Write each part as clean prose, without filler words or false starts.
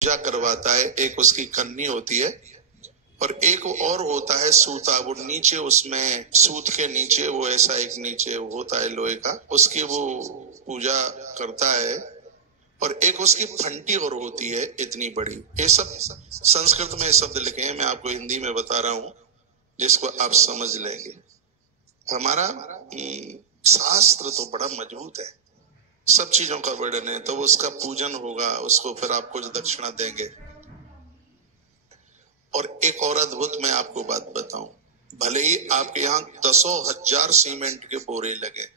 पूजा करवाता है, एक उसकी कन्नी होती है और एक और होता है सूता, वो नीचे उसमें सूत के नीचे वो ऐसा एक नीचे होता है लोहे का, उसकी वो पूजा करता है। और एक उसकी फंटी और होती है इतनी बड़ी। ये सब संस्कृत में शब्द लिखे हैं, मैं आपको हिंदी में बता रहा हूं जिसको आप समझ लेंगे। हमारा शास्त्र तो बड़ा मजबूत है, सब चीजों का वर्णन है, तो उसका पूजन होगा, उसको फिर आप कुछ दक्षिणा देंगे। और एक और अद्भुत मैं आपको बात बताऊं, भले ही आपके यहाँ 10,000 सीमेंट के बोरे लगे,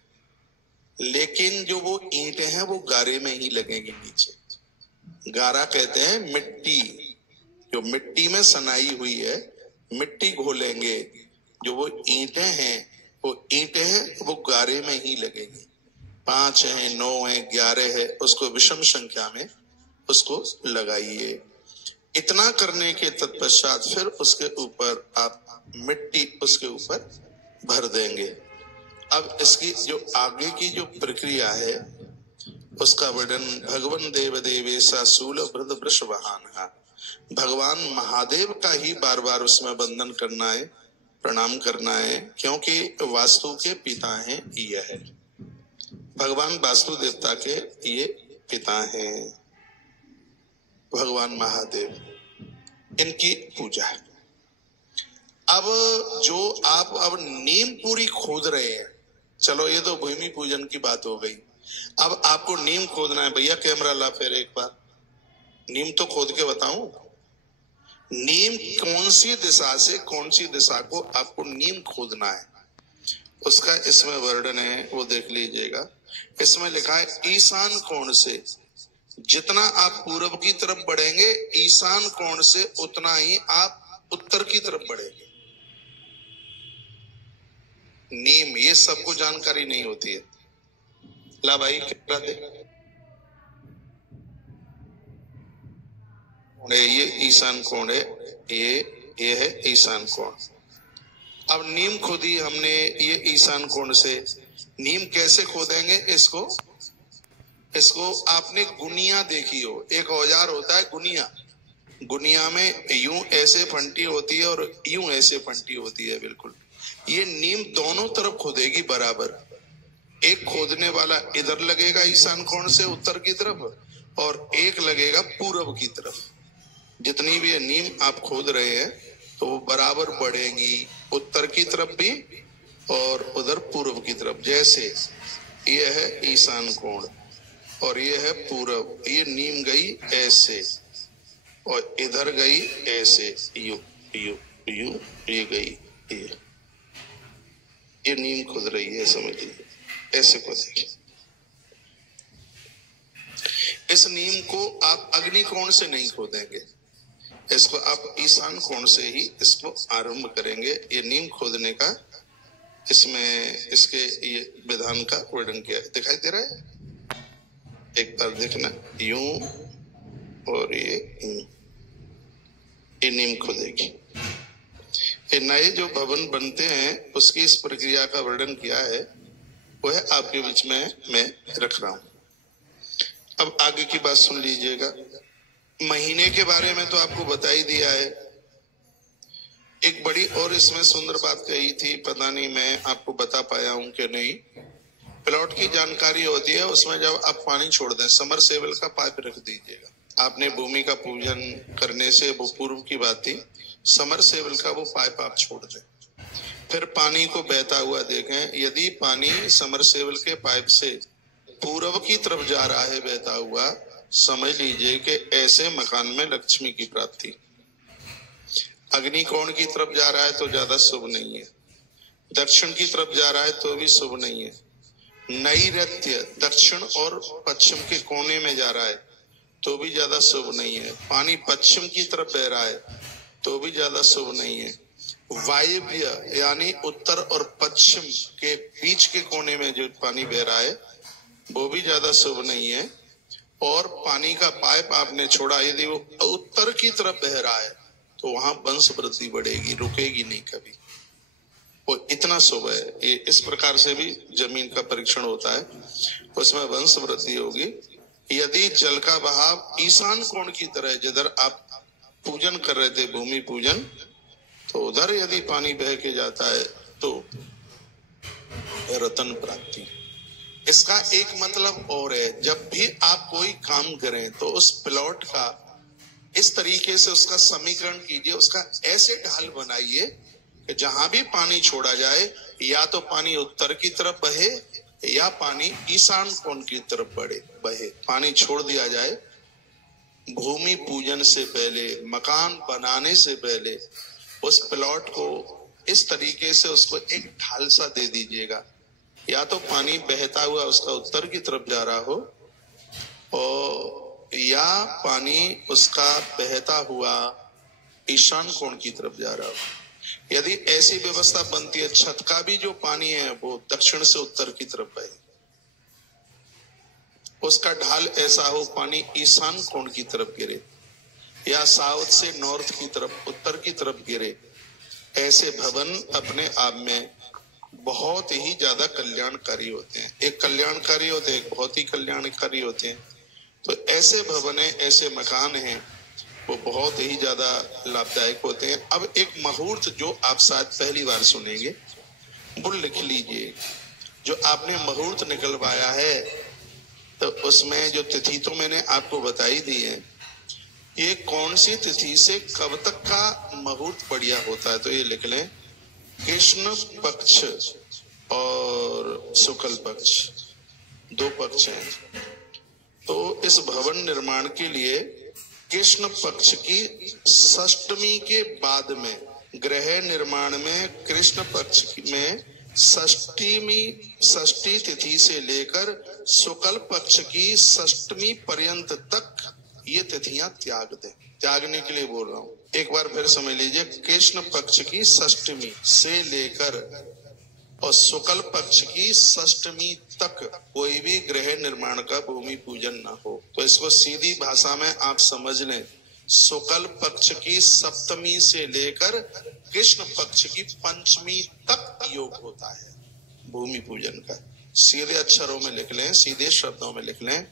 लेकिन जो वो ईंटें हैं वो गारे में ही लगेंगी नीचे। गारा कहते हैं मिट्टी, जो मिट्टी में सनाई हुई है, मिट्टी घोलेंगे, जो वो ईंटें हैं वो ईंटें हैं वो गारे में ही लगेगी। 5 है, 9 है, 11 है, उसको विषम संख्या में उसको लगाइए। इतना करने के तत्पश्चात फिर उसके ऊपर आप मिट्टी उसके ऊपर भर देंगे। अब इसकी जो आगे की जो प्रक्रिया है उसका वर्णन भगवान देव देवेशा शूल वृद्ध वृषवाहन, भगवान महादेव का ही बार बार उसमें वंदन करना है, प्रणाम करना है, क्योंकि वास्तु के पिता हैं यह है, भगवान वास्तु देवता के ये पिता हैं भगवान महादेव, इनकी पूजा है। अब जो आप अब नीम पूरी खोद रहे हैं, चलो ये तो भूमि पूजन की बात हो गई, अब आपको नीम खोदना है। भैया कैमरा ला फिर एक बार, नीम तो खोद के बताऊं, नीम कौन सी दिशा से कौन सी दिशा को आपको नीम खोदना है, उसका इसमें वर्णन है, वो देख लीजिएगा। इसमें लिखा है ईशान कोण से, जितना आप पूर्व की तरफ बढ़ेंगे ईशान कोण से उतना ही आप उत्तर की तरफ बढ़ेंगे। नीम, ये सबको जानकारी नहीं होती है। ला भाई क्या दे, ये ईशान कोण है, ये है ईशान कोण। अब नीम खोदी हमने ये ईशान कोण से। नीम कैसे खोदेंगे इसको आपने गुनिया देखी हो, एक औजार होता है गुनिया, गुनिया में यूं ऐसे फंटी होती है और यूं ऐसे फंटी होती है, बिल्कुल ये नीम दोनों तरफ खोदेगी बराबर। एक खोदने वाला इधर लगेगा ईशान कोण से उत्तर की तरफ और एक लगेगा पूर्व की तरफ। जितनी भी नीम आप खोद रहे हैं तो वो बराबर बढ़ेंगी, उत्तर की तरफ भी और उधर पूर्व की तरफ। जैसे ये है ईशान कोण और ये है पूर्व, ये नीम गई ऐसे और इधर गई ऐसे, यू यू यू, ये गई ये नीम खोद रही है, समझ लीजिए ऐसे खोदेगी। इस नीम को आप अग्नि कोण से नहीं खोदेंगे, इसको आप ईशान कोण से ही इसको आरंभ करेंगे। ये नीम खोदने का इसमें इसके ये विधान का वर्णन किया है, दिखाई दे रहा है, एक बार देखना, यूं और ये नीम खोदेगी। ये नए जो भवन बनते हैं उसकी इस प्रक्रिया का वर्णन किया है, वो है आपके बीच में मैं रख रहा हूं। अब आगे की बात सुन लीजिएगा। महीने के बारे में तो आपको बता ही दिया है। एक बड़ी और इसमें सुंदर बात कही थी, पता नहीं मैं आपको बता पाया हूं कि नहीं। प्लॉट की जानकारी होती है, उसमें जब आप पानी छोड़ दें, समरसेबल का पाइप रख दीजिएगा। आपने भूमि का पूजन करने से वो पूर्व की बात थी, समरसेबल का वो पाइप आप छोड़ दें, फिर पानी को बहता हुआ देखें। यदि पानी समरसेबल के पाइप से पूर्व की तरफ जा रहा है बहता हुआ, समझ लीजिए कि ऐसे मकान में लक्ष्मी की प्राप्ति। अग्नि कोण की तरफ जा रहा है तो ज्यादा शुभ नहीं है, दक्षिण की तरफ जा रहा है तो भी शुभ नहीं है, नैऋत्य दक्षिण और पश्चिम के कोने में जा रहा है तो भी ज्यादा शुभ नहीं है, पानी पश्चिम की तरफ बह रहा है तो भी ज्यादा शुभ नहीं है, वायव्य यानी उत्तर और पश्चिम के बीच के कोने में जो पानी बह रहा है वो भी ज्यादा शुभ नहीं है, और पानी का पाइप आपने छोड़ा यदि वो उत्तर की तरफ बह रहा है तो वहां वंश वृद्धि बढ़ेगी, रुकेगी नहीं कभी, वो इतना शुभ है। ये इस प्रकार से भी जमीन का परीक्षण होता है, उसमें वंश वृद्धि होगी यदि जल का बहाव ईशान कोण की तरह, जिधर आप पूजन कर रहे थे भूमि पूजन, तो उधर यदि पानी बह के जाता है तो रतन प्राप्ति। इसका एक मतलब और है, जब भी आप कोई काम करें तो उस प्लॉट का इस तरीके से उसका समीकरण कीजिए, उसका ऐसे ढाल बनाइए कि जहां भी पानी छोड़ा जाए या तो पानी उत्तर की तरफ बहे या पानी ईशान कोण की तरफ बहे। पानी छोड़ दिया जाए भूमि पूजन से पहले, मकान बनाने से पहले उस प्लॉट को इस तरीके से उसको एक ढाल सा दे दीजिएगा, या तो पानी बहता हुआ उसका उत्तर की तरफ जा रहा हो और या पानी उसका बहता हुआ ईशान कोण की तरफ जा रहा हो। यदि ऐसी व्यवस्था बनती है, छत का भी जो पानी है वो दक्षिण से उत्तर की तरफ बहे, उसका ढाल ऐसा हो पानी ईशान कोण की तरफ गिरे या साउथ से नॉर्थ की तरफ, उत्तर की तरफ गिरे, ऐसे भवन अपने आप में बहुत ही ज्यादा कल्याणकारी होते हैं। एक कल्याणकारी होते हैं, एक बहुत ही कल्याणकारी होते हैं। तो ऐसे भवन है, ऐसे मकान हैं, वो बहुत ही ज्यादा लाभदायक होते हैं। अब एक मुहूर्त जो आप शायद पहली बार सुनेंगे, वो लिख लीजिए। जो आपने मुहूर्त निकलवाया है, तो उसमें जो तिथि तो मैंने आपको बताई दी है, ये कौन सी तिथि से कब तक का मुहूर्त बढ़िया होता है, तो ये लिख लें, कृष्ण पक्ष और शुक्ल पक्ष, दो पक्ष हैं। तो इस भवन निर्माण के लिए कृष्ण पक्ष की षष्टमी के बाद में, गृह निर्माण में कृष्ण पक्ष में षष्ठी तिथि से लेकर शुक्ल पक्ष की षष्टमी पर्यंत तक ये तिथियां त्याग दें। त्यागने के लिए बोल रहा हूं, एक बार फिर समझ लीजिए। कृष्ण पक्ष की षष्टमी से लेकर और शुक्ल पक्ष की षष्टमी तक कोई भी गृह निर्माण का भूमि पूजन ना हो। तो इसको सीधी भाषा में आप समझ लें, शुक्ल पक्ष की सप्तमी से लेकर कृष्ण पक्ष की पंचमी तक योग होता है भूमि पूजन का। सीधे अक्षरों में लिख लें, सीधे शब्दों में लिख लें।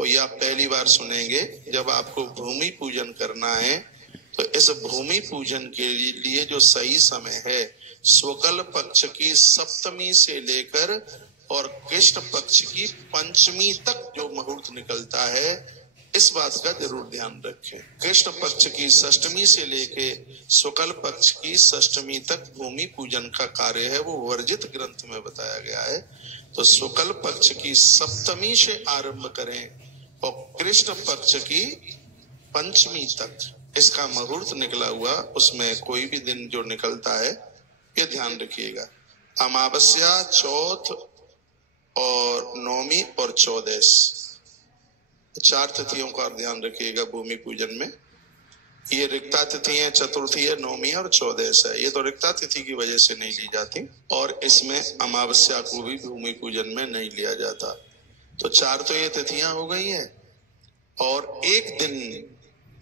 और यह पहली बार सुनेंगे, जब आपको भूमि पूजन करना है तो इस भूमि पूजन के लिए जो सही समय है, शुक्ल पक्ष की सप्तमी से लेकर और कृष्ण पक्ष की पंचमी तक जो मुहूर्त निकलता है, इस बात का जरूर ध्यान रखें। कृष्ण पक्ष की षष्टमी से लेके शुक्ल पक्ष की षष्टमी तक भूमि पूजन का कार्य है, वो वर्जित ग्रंथ में बताया गया है। तो शुक्ल पक्ष की सप्तमी से आरंभ करें और कृष्ण पक्ष की पंचमी तक इसका मुहूर्त निकला हुआ, उसमें कोई भी दिन जो निकलता है ये ध्यान रखिएगा। अमावस्या, चौथ और नौमी और चौदस, चार तिथियों का ध्यान रखिएगा भूमि पूजन में। ये रिक्ता तिथि है, चतुर्थी है, नौमी और चौदस है। ये तो रिक्ता तिथि की वजह से नहीं ली जाती, और इसमें अमावस्या को भी भूमि पूजन में नहीं लिया जाता। तो चार तो ये तिथियां हो गई हैं, और एक दिन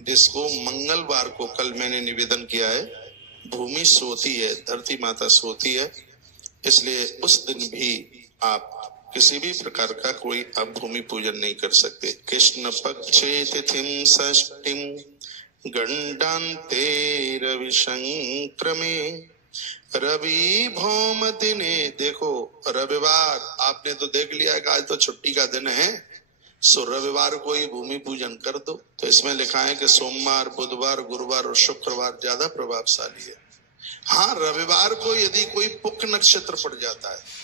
जिसको मंगलवार को कल मैंने निवेदन किया है, भूमि सोती है, धरती माता सोती है, इसलिए उस दिन भी आप किसी भी प्रकार का कोई आप भूमि पूजन नहीं कर सकते। कृष्ण पक्षे तिथिम षष्टिम गंडान्ते रवि संक्रमे रवि भौम दिने। देखो रविवार आपने तो देख लिया कि आज तो छुट्टी का दिन है, सो रविवार को ही भूमि पूजन कर दो। तो इसमें लिखा है कि सोमवार, बुधवार, गुरुवार और शुक्रवार ज्यादा प्रभावशाली है। हाँ, रविवार को यदि कोई पुख्य नक्षत्र पड़ जाता है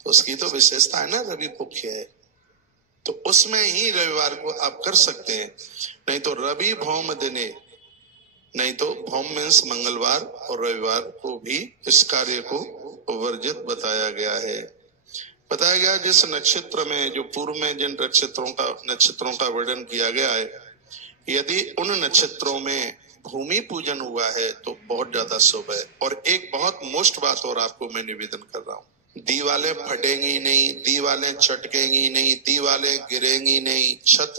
तो उसकी तो विशेषता है ना, रवि पुख्य है, तो उसमें ही रविवार को आप कर सकते हैं। नहीं तो रवि भौम दिने, नहीं तो भौम मीन्स मंगलवार, और रविवार को भी इस कार्य को वर्जित बताया गया है। बताया गया जिस नक्षत्र में, जो पूर्व में जिन नक्षत्रों का वर्णन किया गया है, यदि उन नक्षत्रों में भूमि पूजन हुआ है तो बहुत ज्यादा शुभ है। और एक बहुत मोस्ट बात और आपको मैं निवेदन कर रहा हूँ, दीवालें फटेंगी नहीं, दीवालें चटकेंगी नहीं, दीवालें गिरेंगी नहीं, छत,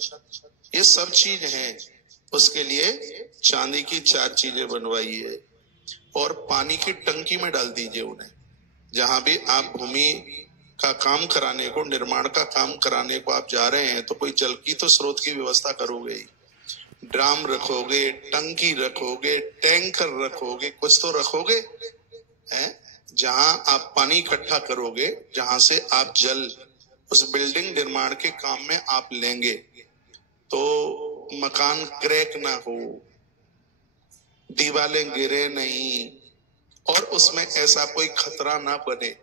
ये सब चीज हैं। उसके लिए चांदी की 4 चीजें बनवाइए और पानी की टंकी में डाल दीजिए उन्हें। जहां भी आप भूमि का काम कराने को, निर्माण का काम कराने को आप जा रहे हैं तो कोई जल की तो स्रोत की व्यवस्था करोगे ही। ड्राम रखोगे, टंकी रखोगे, टैंकर रखोगे, कुछ तो रखोगे है। जहां आप पानी इकट्ठा करोगे, जहां से आप जल उस बिल्डिंग निर्माण के काम में आप लेंगे, तो मकान क्रैक ना हो, दीवारें गिरे नहीं, और उसमें ऐसा कोई खतरा ना बने,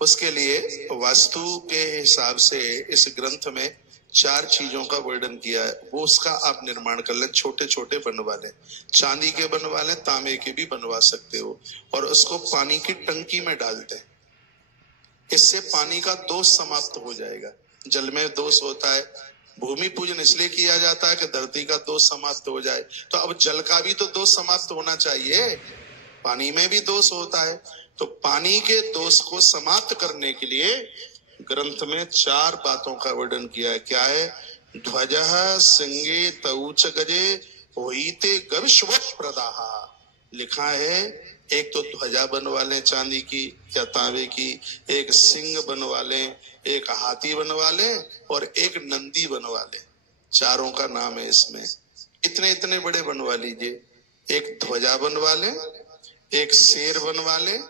उसके लिए वास्तु के हिसाब से इस ग्रंथ में 4 चीजों का वर्णन किया है। वो उसका आप निर्माण कर लें, छोटे छोटे बनवा लें, चांदी के बनवा लें, तांबे के भी बनवा सकते हो, और उसको पानी की टंकी में डाल दें। इससे पानी का दोष समाप्त हो जाएगा। जल में दोष होता है, भूमि पूजन इसलिए किया जाता है कि धरती का दोष समाप्त हो जाए। तो अब जल का भी तो दोष समाप्त होना चाहिए, पानी में भी दोष होता है। तो पानी के दोष को समाप्त करने के लिए ग्रंथ में 4 बातों का वर्णन किया है। क्या है? ध्वजः सिंगे तऊच गजे होइते गविश्व प्रदाहा। लिखा है एक तो ध्वजा बनवा लें चांदी की या तांबे की, एक सिंह बनवा लें, एक हाथी बनवा लें, और एक नंदी बनवा लें। 4 का नाम है इसमें। इतने इतने बड़े बनवा लीजिए। एक ध्वजा बनवा लें, एक शेर बनवा लें,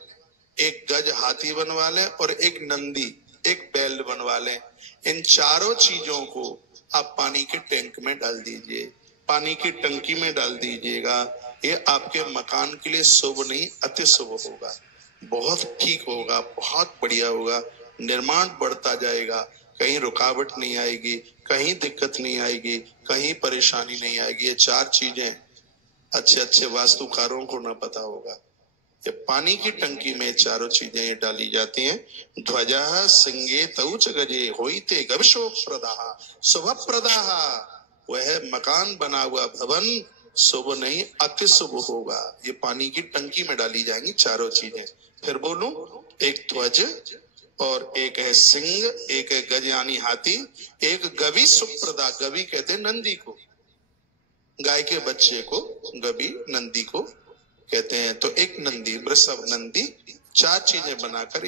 एक गज हाथी बनवा लें, और एक नंदी, एक बैल बनवा लें। इन 4 चीजों को आप पानी के टैंक में डाल दीजिए, पानी की टंकी में डाल दीजिएगा। ये आपके मकान के लिए शुभ नहीं, अति शुभ होगा, बहुत ठीक होगा, बहुत बढ़िया होगा। निर्माण बढ़ता जाएगा, कहीं रुकावट नहीं आएगी, कहीं दिक्कत नहीं आएगी, कहीं परेशानी नहीं आएगी। ये 4 चीजें अच्छे अच्छे वास्तुकारों को ना पता होगा। ये पानी की टंकी में 4 चीजें ये डाली जाती हैं। ध्वजा सिंगे तऊच गजे होइते गविशो प्रदाहा शुभ प्रदाहा। वह मकान बना हुआ भवन शुभ नहीं, अति शुभ होगा। ये पानी की टंकी में डाली जाएंगी 4 चीजें। फिर बोलूं, एक ध्वज, और एक है सिंह, एक है गज यानी हाथी, एक गवि सुप्रदा। गवि कहते हैं नंदी को, गाय के बच्चे को गवि, नंदी को कहते हैं। तो एक नंदी, वृषभ, नंदी, 4 चीजें बनाकर